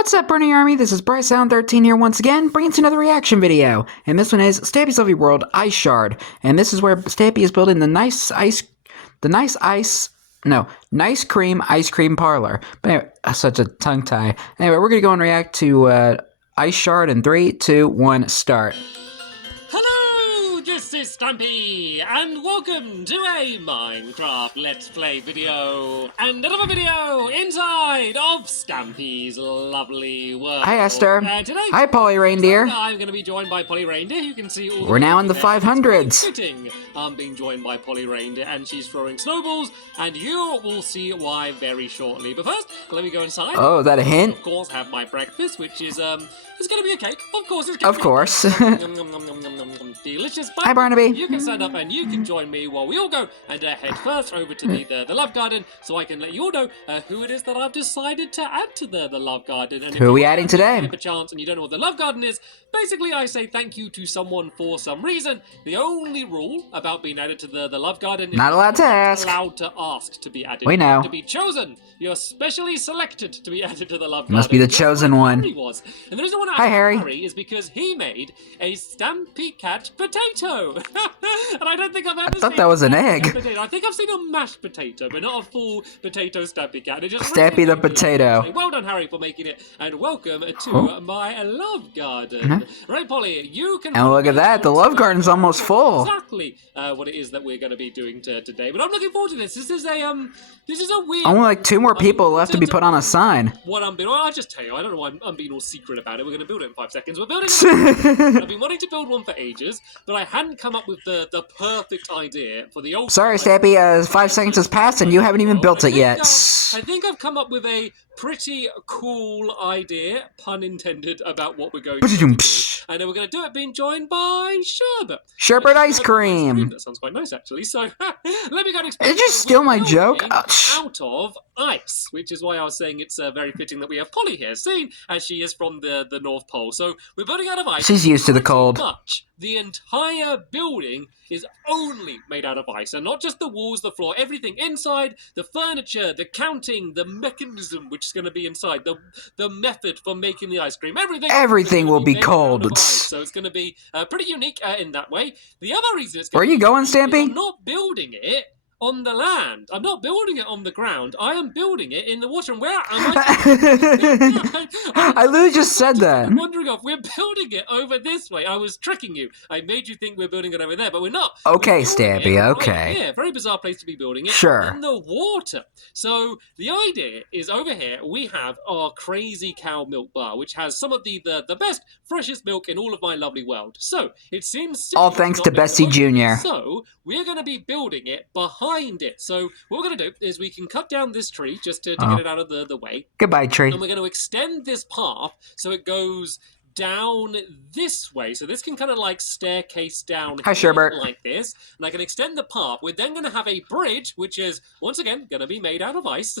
What's up, Burning Army? This is BryceAllen13 here once again, bringing to another reaction video. And this one is Stampy's Lovely World Ice Shard. And this is where Stampy is building the nice cream ice cream parlor. But anyway, such a tongue tie. Anyway, we're gonna go and react to Ice Shard in 3, 2, 1, start. Hello, this is Stampy, and welcome to a Minecraft Let's Play video, and another video inside of Stampy's Lovely World. Hi, Esther. Today, Hi, Polly Reindeer. I'm going to be joined by Polly Reindeer. You can see all We're now in the 500s. Fitting. I'm being joined by Polly Reindeer, and she's throwing snowballs, and you will see why very shortly. But first, let me go inside. Oh, is that a hint? Of course, have my breakfast, which is it's going to be a cake. Of course, it's going to be. Of course. Delicious. Hi, Barnaby. You can stand up and you can join me while we all go and head first over to the Love Garden, so I can let you all know who it is that I've decided to add to the Love Garden. And who are we adding today? If a chance and you don't know what the Love Garden is, basically I say thank you to someone for some reason. The only rule about being added to the Love Garden is Not allowed to ask. Allowed to ask to be added. We know. To be chosen. You're specially selected to be added to the Love Garden. Must be the chosen one. Harry was. And the reason I want to Hi, ask Harry. Harry is because he made a Stampy Cat potato. And I don't think I've ever thought seen that was an a egg. potato. I think I've seen a mashed potato, but not a full potato Stampy Cat. It just Stampy really the made me potato. laugh. Well done, Harry, for making it. And welcome to my Love Garden. Right, Polly, you can... And look at that, the Love Garden's almost full. Exactly what it is that we're going to be doing today. But I'm looking forward to this. This is a weird... Only like 2 more people left to be put on a sign. What I'm building... Well, I'll just tell you, I don't know why I'm being all secret about it. We're going to build it in 5 seconds. We're building it. I've been wanting to build one for ages, but I hadn't come up with the perfect idea for the old... Sorry, Stampy, 5 seconds has passed and you haven't even built it yet. I think I've come up with a pretty cool idea, pun intended, about what we're going to do. And then we're going to do it being joined by Sherbet. Sherbet ice cream. That sounds quite nice, actually. So, let me go and explain. Did you steal my joke? Out of ice, which is why I was saying it's very fitting that we have Polly here, seeing as she is from the North Pole. So, we're building out of ice. She's used to the cold. Much. The entire building is only made out of ice, and not just the walls, the floor, everything inside, the furniture, the counting, the mechanism which is going to be inside, the method for making the ice cream, everything will be cold. So it's going to be pretty unique in that way. The other reason it's Where are you going, Stampy? I'm not building it on the land. I'm not building it on the ground. I am building it in the water. And where am I? I literally just said that. I'm wondering if we're building it over this way. I was tricking you. I made you think we're building it over there, but we're not. Okay, Stampy, okay. Yeah, very bizarre place to be building it. Sure. In the water. So the idea is over here we have our crazy cow milk bar, which has some of the best, freshest milk in all of my lovely world. So it seems silly all thanks to not Bessie everyone. Jr. So we're going to be building it behind it. So what we're going to do is we can cut down this tree just to get it out of the way. Goodbye, tree. And we're going to extend this path so it goes down this way. So this can kind of like staircase down Hi, Sherbert. like this. And I can extend the path. We're then going to have a bridge, which is, once again, going to be made out of ice,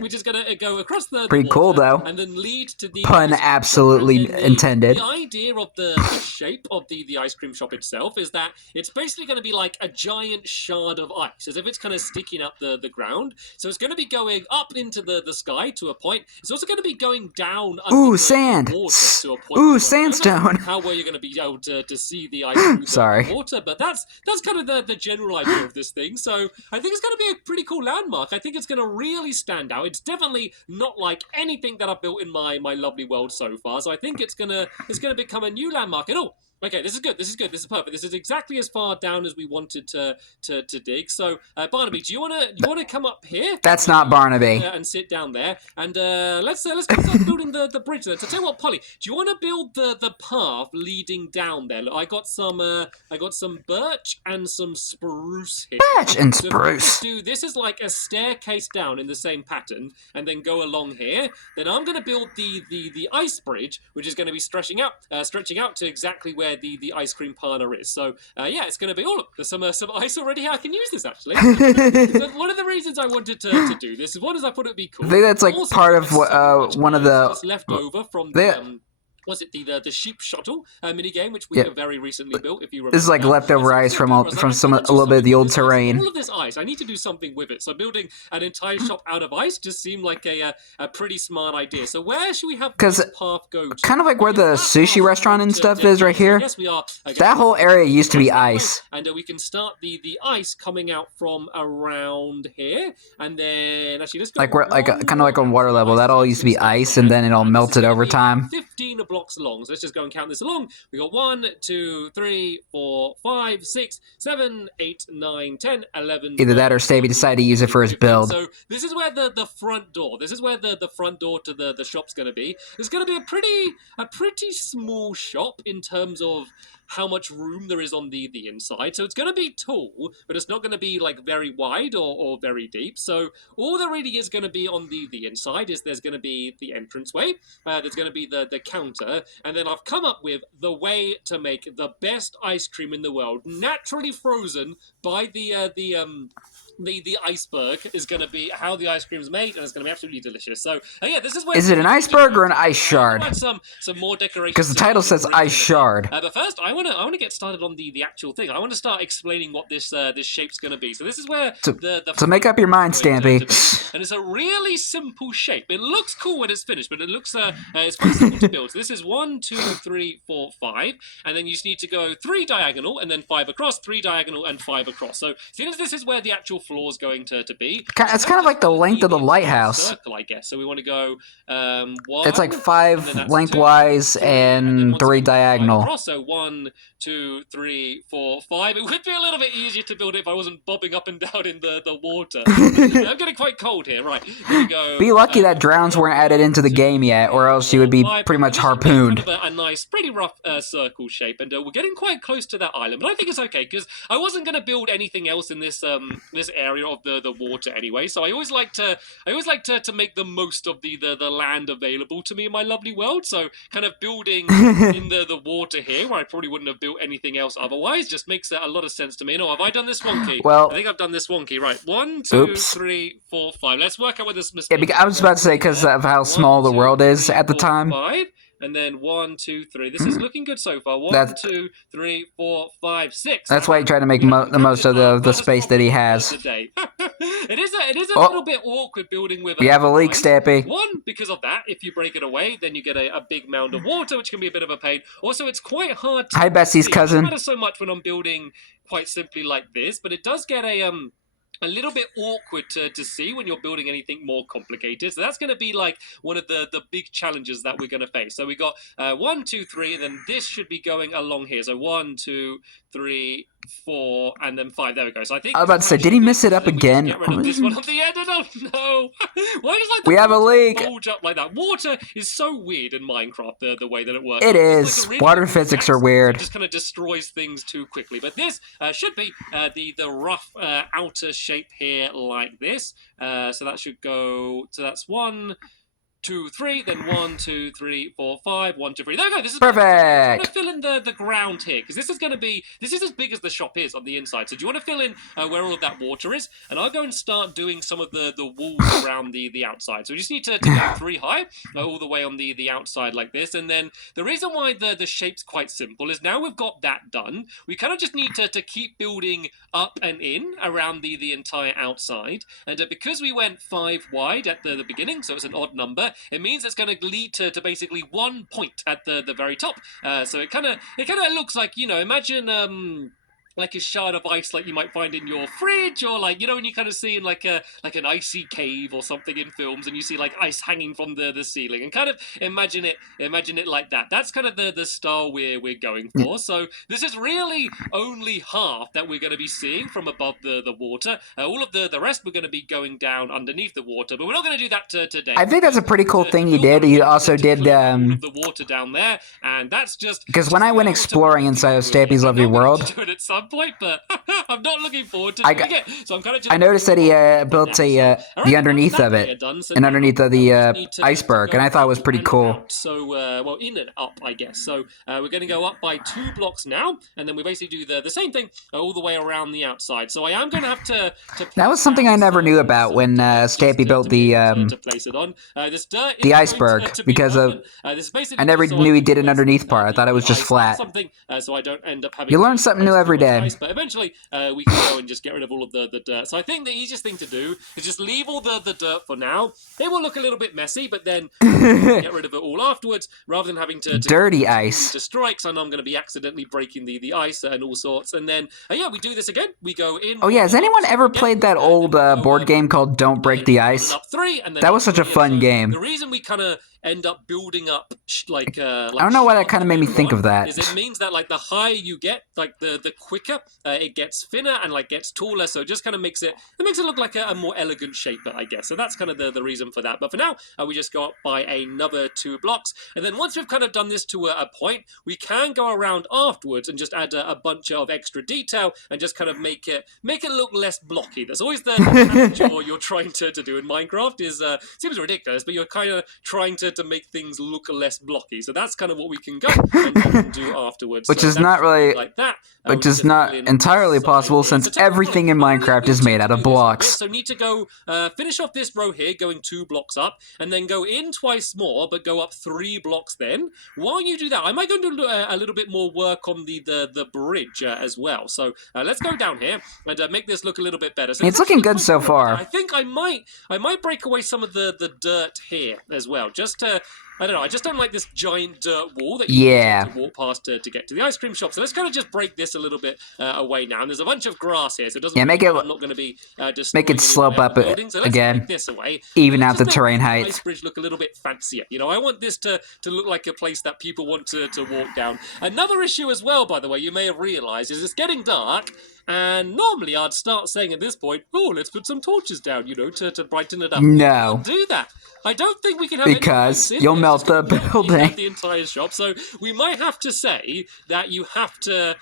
which is going to go across the Pretty water, cool, though. and then lead to the... Pun absolutely intended. The idea of the shape of the ice cream shop itself is that it's basically going to be like a giant shard of ice, as if it's kind of sticking up the ground. So it's going to be going up into the sky to a point. It's also going to be going down under sand. the water to a point. Ooh, sandstone. How well you're going to be able to see the ice through Sorry. the water, but that's kind of the general idea of this thing. So I think it's going to be a pretty cool landmark. I think it's going to really stand out. It's definitely not like anything that I've built in my lovely world so far. So I think it's gonna become a new landmark. And oh, okay, this is good. This is good. This is perfect. This is exactly as far down as we wanted to dig. So, Barnaby, do you wanna come up here? That's not Barnaby. And sit down there. And let's start building the bridge then. So tell you what, Polly, do you want to build the path leading down there? Look, I got some birch and some spruce here. Birch and So spruce. this is like a staircase down in the same pattern, and then go along here. Then I'm going to build the ice bridge, which is going to be stretching out to exactly where the ice cream parlor is. So yeah, it's going to be all. There's some ice already here. I can use this actually. So one of the reasons I wanted to do this is one is I thought it'd be cool. I think that's like Also, part of so one of the left over from was it the sheep shuttle mini game, which we have very recently built? If you remember, this is like leftover ice from a little bit of the old terrain. All of this ice, I need to do something with it. So building an entire shop out of ice just seemed like a pretty smart idea. So where should we have this path go to? Kind of like where the sushi restaurant and stuff is right here. Yes, we are. That whole area used to be ice. And we can start the ice coming out from around here, and then actually let's go kind of like on water level. That all used to be ice, and then it all melted over time. 15 blocks long. So let's just go and count this along. We got 1, 2, 3, 4, 5, 6, 7, 8, 9, 10, 11. Either that or Stampy decided to use it for his build. So this is where the front door. This is where the front door to the shop's going to be. It's going to be a pretty small shop in terms of how much room there is on the inside. So it's going to be tall, but it's not going to be like very wide or very deep. So all there really is going to be on the inside is there's going to be the entranceway, there's going to be the counter, and then I've come up with the way to make the best ice cream in the world, naturally frozen by the iceberg, is going to be how the ice cream is made, and it's going to be absolutely delicious. So yeah, this is where... Is it an iceberg or an ice shard? Some more decorations. Because the title says ice shard. But first, I want to get started on the actual thing. I want to start explaining what this shape's going to be. So this is where so make up your mind, Stampy. And it's a really simple shape. It looks cool when it's finished, but it looks it's quite simple to build. So this is 1, 2, 3, 4, 5, and then you just need to go 3 diagonal and then 5 across, 3 diagonal and 5 across. So since this is where the actual floor is going to be, it's kind of like the length of the lighthouse. Circle, I guess. So we want to go 1. It's like 5 lengthwise and 3 diagonal. So 1, 2, 3, 4, 5. It would be a little bit easier to build it if I wasn't bobbing up and down in the water. I'm getting quite cold here. Right, here we go. Be lucky that drowns weren't added into the game yet, or else you would be pretty much harpooned. Kind of a nice, pretty rough circle shape, and we're getting quite close to that island. But I think it's okay because I wasn't going to build anything else in this this area of the water anyway. So I always like to make the most of the land available to me in my lovely world. So kind of building in the water here, where I probably wouldn't have built anything else otherwise, just makes a lot of sense to me. No, have I done this wonky? Well, I think I've done this wonky. Right, 1, 2, 3, 4, 5. Let's work out where this mistake. Yeah, I was about to say because of how small the world is at the time. 5. And then 1, 2, 3. This is looking good so far. 1, 2, 3, 4, 5, 6. That's why he tried to make the most of the space that he has. It is a little bit awkward building with. We have a leak, Stampy. 1, because of that. If you break it away, then you get a big mound of water, which can be a bit of a pain. Also, it's quite hard to... Hi, Bessie's cousin. It doesn't matter so much when I'm building quite simply like this, but it does get a little bit awkward to see when you're building anything more complicated. So that's going to be like one of the big challenges that we're going to face. So we got 1, 2, 3, and then this should be going along here. So 1, 2, 3, 4, and then 5. There we go. So I think... I was about to say, did he miss it up again? Get rid of this one on the end. I don't know. Why does like we have a leak. Bulge up like that? Water is so weird in Minecraft, the way that it works. It is. Like water physics are weird. It just kind of destroys things too quickly. But this should be the rough outer shape here like this. So that should go... So that's 1, 2, 3, then 1, 2, 3, 4, 5, 1, 2, 3. There we go. This is perfect. I'm going to fill in the ground here because this is going to be as big as the shop is on the inside. So do you want to fill in where all of that water is? And I'll go and start doing some of the walls around the outside. So we just need to go 3 high all the way on the outside like this. And then the reason why the shape's quite simple is now we've got that done. We kind of just need to keep building up and in around the entire outside. And because we went 5 wide at the beginning, so it's an odd number, it means it's going to lead to basically 1 point at the very top. So it kind of looks like, you know, imagine like a shard of ice like you might find in your fridge, or like, you know, when you kind of see in like an icy cave or something in films, and you see like ice hanging from the ceiling, and kind of imagine it like that. That's kind of the style we're going for. So this is really only half that we're going to be seeing from above the water. All of the rest we're going to be going down underneath the water, but we're not going to do that today. I think that's a pretty cool thing you did. You also did the water down there, and that's just because when I went exploring inside of Stampy's lovely world, do it at some some point, but I'm not looking forward to doing it. So I'm kind of just... I noticed that he built the underneath of it, and underneath of the iceberg, and I thought it was pretty cool. So, well, in and up, I guess. So we're going to go up by 2 blocks now, and then we basically do the same thing all the way around the outside. So I am going to have to that was something I never knew about when Stampy built to place it on. This dirt the iceberg, because of I never knew he did an underneath part. I thought it was just flat. So I don't end up having... You learn something new every day. But eventually, we can go and just get rid of all of the dirt. So I think the easiest thing to do is just leave all the dirt for now. It will look a little bit messy, but then get rid of it all afterwards, rather than having to dirty ice to strikes. I know I'm going to be accidentally breaking the ice and all sorts. And then yeah, we do this again. We go in. Oh yeah, has anyone ever played that old board game called Don't Break the Ice? That was such a fun game. The reason we kind of end up building up like I don't know why that kind of made me think of that. Is it means that like the higher you get, like the quicker it gets thinner and like gets taller, so it just kind of makes it look like a more elegant shape, I guess. So that's kind of the reason for that. But for now, we just go up by another 2 blocks, and then once we've kind of done this to a point, we can go around afterwards and just add a bunch of extra detail and just kind of make it look less blocky. That's always the challenge you're trying to do in Minecraft. Is seems ridiculous, but you're kind of trying to make things look less blocky. So that's kind of what we can go and do afterwards. Which is not really like that. Which is not entirely possible, since everything in Minecraft is made out of blocks. So need to go finish off this row here, going 2 blocks up, and then go in twice more, but go up 3 blocks then. While you do that, I might go and do a little bit more work on the bridge as well. So let's go down here and make this look a little bit better. So it's looking good so far. I think I might break away some of the dirt here as well, just to... I don't know, I just don't like this giant dirt wall that you have to walk past to get to the ice cream shop. So let's kind of just break this a little bit away now. And there's a bunch of grass here, so it doesn't make it, I'm not going to be make it slope up so again, take this away. Even out the terrain height. Ice bridge look a little bit fancier. You know, I want this to look like a place that people want to walk down. Another issue as well, by the way, you may have realised, is it's getting dark. And normally I'd start saying at this point, oh, let's put some torches down, you know, to brighten it up. No. We can't do that. I don't think we can have because you'll melt the building. The entire shop. So we might have to say that you have to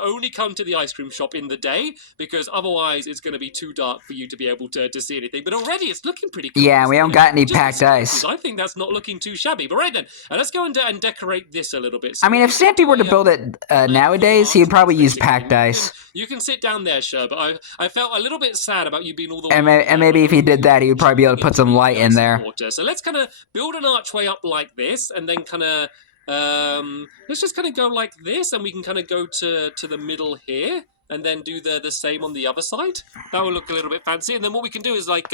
only come to the ice cream shop in the day, because otherwise it's going to be too dark for you to be able to see anything. But already it's looking pretty cool. Yeah, we haven't got any packed ice. I think that's not looking too shabby. But right then, let's go and decorate this a little bit. So I mean, if Stampy were to build it nowadays, he'd probably use packed ice. You can sit down there, sure, but I felt a little bit sad about you being all the way... And maybe if he did that, he would probably be able to put some light in there. So let's kind of build an archway up like this, and then kind of... let's just kind of go like this, and we can kind of go to the middle here. And then do the same on the other side. That will look a little bit fancy. And then what we can do is like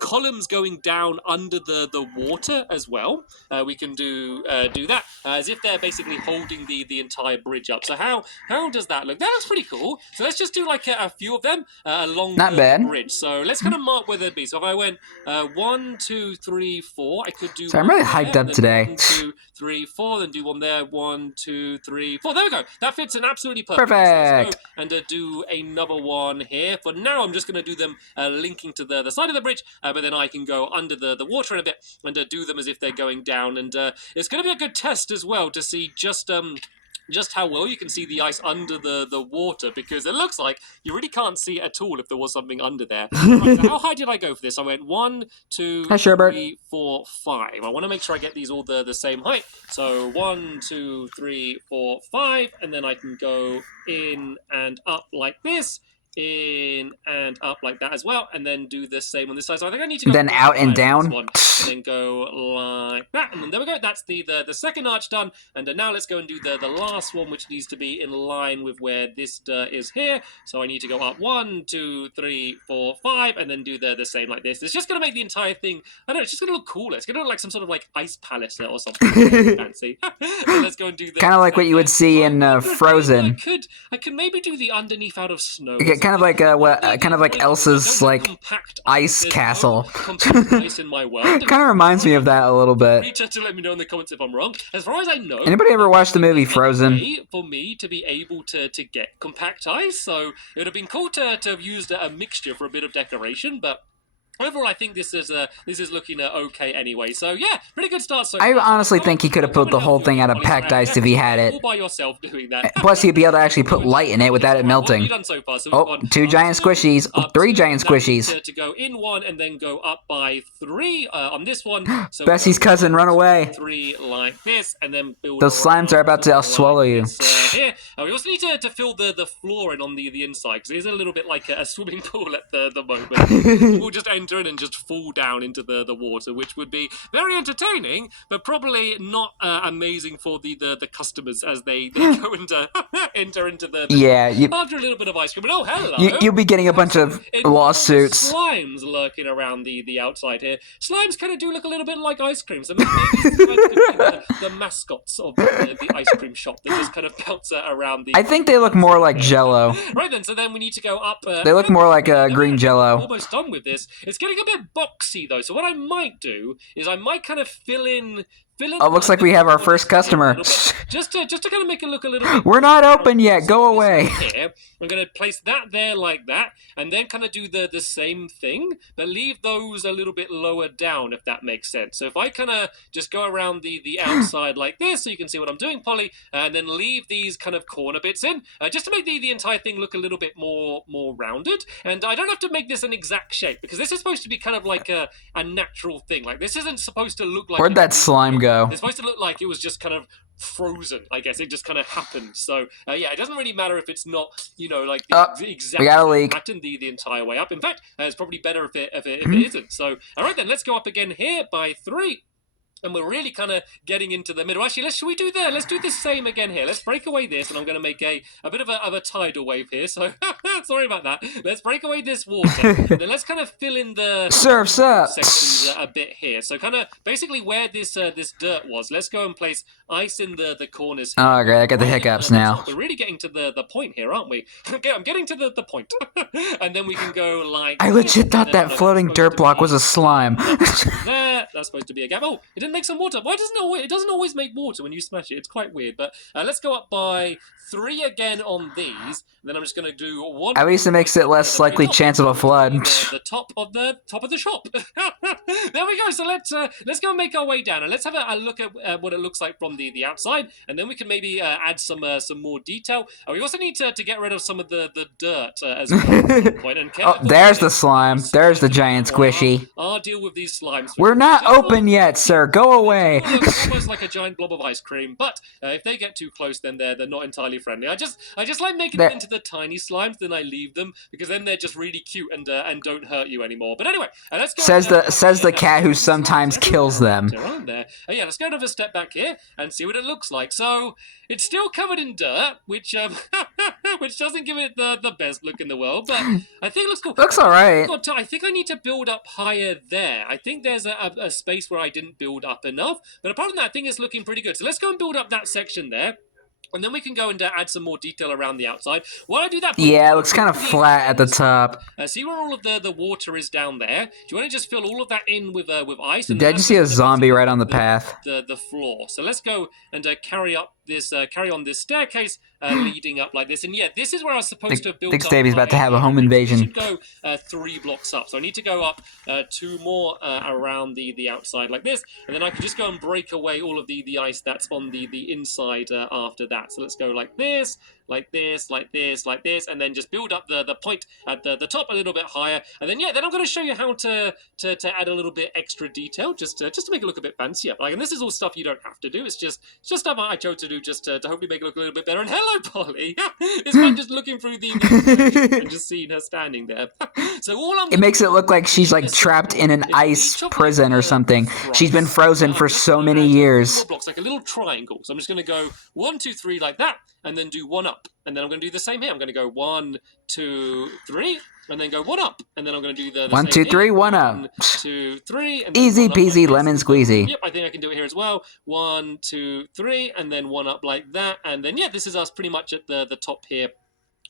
columns going down under the water as well. We can do that as if they're basically holding the entire bridge up. So how does that look? That looks pretty cool. So let's just do like a few of them along the bridge. So let's kind of mark where they'd be. So if I went 1, 2, 3, 4, I could do. So I'm really hyped up today. 1, 2, 3, 4. Then do one there. 1, 2, 3, 4. There we go. That fits in absolutely perfect. Perfect. And do another one here. For now, I'm just going to do them linking to the side of the bridge, but then I can go under the water in a bit and do them as if they're going down. And it's going to be a good test as well to see just how well you can see the ice under the water, because it looks like you really can't see it at all if there was something under there. Right, so how high did I go for this? I went 1, 2, 3, 4, 5. I want to make sure I get these all the same height. So 1, 2, 3, 4, 5, and then I can go in and up like this. In and up like that as well, and then do the same on this side. So I think I need to go then out and down, and then go like that, and then there we go. That's the second arch done. And now let's go and do the last one, which needs to be in line with where this is here. So I need to go up 1, 2, 3, 4, 5, and then do the same like this. It's just going to make the entire thing, I don't know, it's just going to look cooler. It's going to look like some sort of like ice palace or something fancy. Let's go and do kind of like what you would see in Frozen. I could maybe do the underneath out of snow. Kind of like Elsa's like ice castle. Compact ice in my world. Kind of reminds me of that a little bit. Reach out to let me know in the comments if I'm wrong. As far as I know, anybody ever watched the movie Frozen? For me to be able to get compact ice, so it would have been cool to have used a mixture for a bit of decoration, but overall, I think this is looking okay anyway. So yeah, pretty good start. So I honestly think he could have built the whole thing out of packed ice if he had it. All by yourself doing that. Plus, he'd be able to actually put light in it without it What have you melting. done so far? So Oh, 2 giant squishies. Oh, 3 giant squishies. To go in 1 and then go up by 3 on this one. So Bessie's cousin, run away. 3 like this, and then build. Those slimes are about to swallow you. Here. We also need to fill the floor in on the inside, because it is a little bit like a swimming pool at the moment. We'll just enter in and just fall down into the water, which would be very entertaining, but probably not amazing for the customers as they go and enter into the after a little bit of ice cream. But oh, hello! You'll be getting a bunch of lawsuits. Slimes lurking around the outside here. Slimes kind of do look a little bit like ice cream, so maybe these guys could be the mascots of the ice cream shop that just kind of bounce around the... I think they look more like Jell-O. Right then, so then we need to go up... they look more like green Jell-O. Almost done with this. It's getting a bit boxy, though, so what I might do is I might kind of fill in... Oh, looks like we have our first customer. Just to kind of make it look a little bit... We're not open yet. Go away. Here, I'm going to place that there like that, and then kind of do the same thing, but leave those a little bit lower down, if that makes sense. So if I kind of just go around the outside like this, so you can see what I'm doing, Polly, and then leave these kind of corner bits in, just to make the entire thing look a little bit more rounded. And I don't have to make this an exact shape, because this is supposed to be kind of like a natural thing. Like, this isn't supposed to look like... Where'd that slime go? It's supposed to look like it was just kind of frozen, I guess. It just kind of happened. So, yeah, it doesn't really matter if it's not, like the exact pattern the entire way up. In fact, it's probably better if it isn't. So, all right then, let's go up again here by 3. And we're really kind of getting into the middle. Actually, let's do the same again here. Let's break away this, and I'm going to make a bit of a tidal wave here. So, sorry about that. Let's break away this water, and then let's kind of fill in the surf's up sections a bit here. So, kind of basically where this dirt was. Let's go and place ice in the corners here. Oh, great! I got the hiccups now. We're really getting to the point here, aren't we? Okay, I'm getting to the point, and then we can go like. I legit thought that floating dirt block was a slime. There, that's supposed to be a gap. Oh, it didn't make some water. Why doesn't it doesn't always make water when you smash it? It's quite weird. But let's go up by 3 again on these. And then I'm just going to do 1. At least it makes it less likely chance of a flood. The top of the shop. There we go. So let's go and make our way down, and let's have a look at what it looks like from the outside, and then we can maybe add some more detail. We also need to get rid of some of the dirt as well. And oh, there's the slime. There's the giant squishy. I'll deal with these slimes. We're not open yet, sir. Go away. Almost like a giant blob of ice cream, but if they get too close, then they're not entirely friendly. I just like making them into the tiny slimes, then I leave them, because then they're just really cute and don't hurt you anymore. But anyway, let's go. Says the cat who sometimes kills them. There. Yeah, let's go another step back here and see what it looks like. So it's still covered in dirt, which which doesn't give it the best look in the world, but I think it looks cool. Looks alright. I think I need to build up higher there. I think there's a space where I didn't build up enough, but apart from that, I think it's looking pretty good. So let's go and build up that section there. And then we can go and add some more detail around the outside. While I do that... Yeah, it looks kind of flat at the top. See where all of the water is down there? Do you want to just fill all of that in with ice? Did I just see a zombie right on the path? The floor. So let's go and carry on this staircase leading up like this. And yeah, this is where I was supposed to have built up. Stampy's about to have a home invasion. I should go 3 blocks up. So I need to go up 2 more around the outside like this. And then I can just go and break away all of the ice that's on the inside after that. So let's go like this, like this, like this, like this, and then just build up the point at the top a little bit higher. And then then I'm going to show you how to add a little bit extra detail just to make it look a bit fancier. Like, and this is all stuff you don't have to do. It's just stuff I chose to do just to hopefully make it look a little bit better. And hello, Polly. It's fun just looking through the and just seeing her standing there. So it makes it look like she's like trapped in an ice prison or something. She's been frozen for so many years. Blocks like a little triangle. So I'm just going to go 1, 2, 3 like that, and then do 1 up. And then I'm going to do the same here. I'm going to go 1, 2, 3, and then go 1 up. And then I'm going to do the 1, 2, 3, 1 up. 1, 2, 3. And easy peasy lemon squeezy. Yep, I think I can do it here as well. 1, 2, 3, and then 1 up like that. And then, yeah, this is us pretty much at the top here.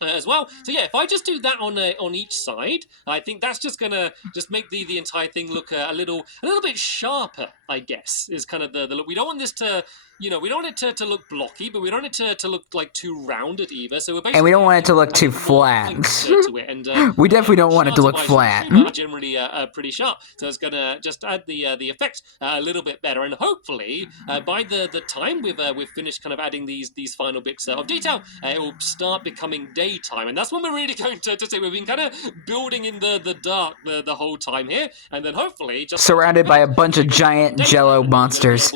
as well. So yeah, if I just do that on each side, I think that's just gonna just make the entire thing look a little bit sharper, I guess, is kind of the look. We don't want this to, we don't want it to look blocky, but we don't want it to look like too rounded either. So we're basically, and we don't want it to look too flat. To it. And we definitely don't want it to look flat. Are generally pretty sharp, so it's gonna just add the effect a little bit better, and hopefully by the time we've finished kind of adding these final bits of detail, it will start becoming daytime, and that's when we're really going to see. We've been kind of building in the dark the whole time here, and then hopefully just surrounded by a bunch of giant jello monsters.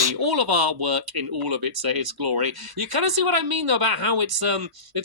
See all of our work in all of its glory. You kind of see what I mean though about how it's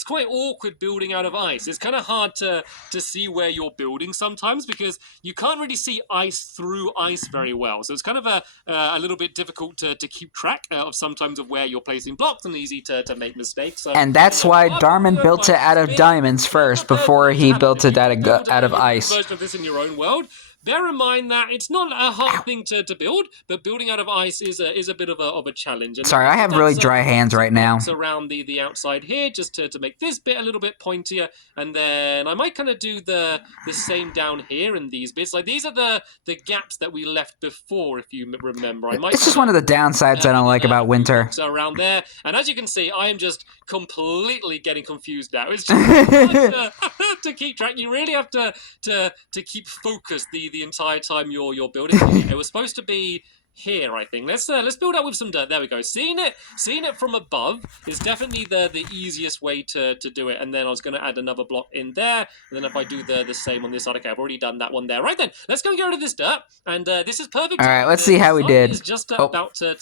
quite awkward building out of ice. It's kind of hard to see where you're building sometimes because you can't really see ice through ice very well. So it's kind of a little bit difficult to keep track of sometimes of where you're placing blocks and easy to make mistakes. So, and that's why Darman built it out of diamonds first before he built it out of ice. Version of this in your own world. Bear in mind that it's not a hard thing to build, but building out of ice is a bit of a challenge. And sorry, I have really dry hands right now. Around the outside here, just to make this bit a little bit pointier, and then I might kind of do the same down here in these bits. Like these are the gaps that we left before, if you remember. It's just one of the downsides I don't like about winter. So around there, and as you can see, I am just completely getting confused now. It's just hard to keep track. You really have to keep focused the entire time you're building. It was supposed to be here, I think. Let's build up with some dirt. There we go. Seeing it from above is definitely the easiest way to do it. And then I was going to add another block in there. And then if I do the same on this side, okay, I've already done that one there. Right then, let's go and get rid of this dirt. And this is perfect. All right, let's see how we did. It's just about to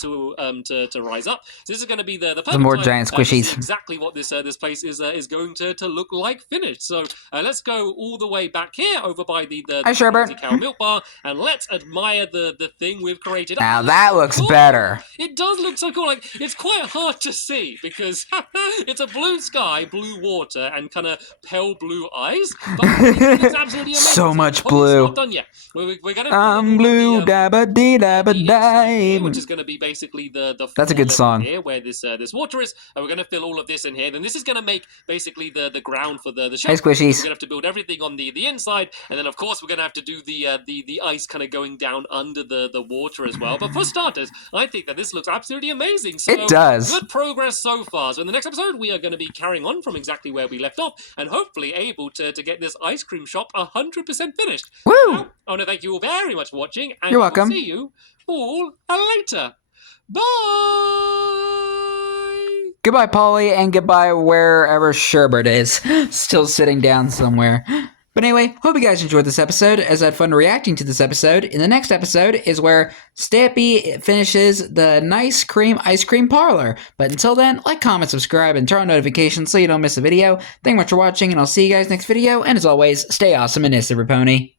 rise up. So this is going to be the perfect more giant squishies. Exactly what this place is going to look like finished. So let's go all the way back here over by the cow milk bar, and let's admire the thing we've created. Now that looks better. It does look so cool. Like it's quite hard to see because it's a blue sky, blue water, and kind of pale blue eyes. But it's absolutely amazing. So much blue. Not done yet. We're gonna I'm blue, dabba dee dabba die. Which is going to be basically the that's a good song. Here where this water is, and we're going to fill all of this in here. Then this is going to make basically the ground for the show. Hey, squishies. We're going to have to build everything on the inside, and then of course we're going to have to do the ice kind of going down under the water as well. But for starters, I think that this looks absolutely amazing. So, it does. Good progress so far. So in the next episode, we are going to be carrying on from exactly where we left off and hopefully able to get this ice cream shop 100% finished. Woo! Now, I want to thank you all very much for watching. And you're welcome. We'll see you all later. Bye! Goodbye, Polly, and goodbye wherever Sherbert is. Still sitting down somewhere. But anyway, hope you guys enjoyed this episode, as I had fun reacting to this episode. In the next episode is where Stampy finishes the nice cream ice cream parlor. But until then, like, comment, subscribe, and turn on notifications so you don't miss a video. Thank you much for watching, and I'll see you guys next video. And as always, stay awesome and Pony.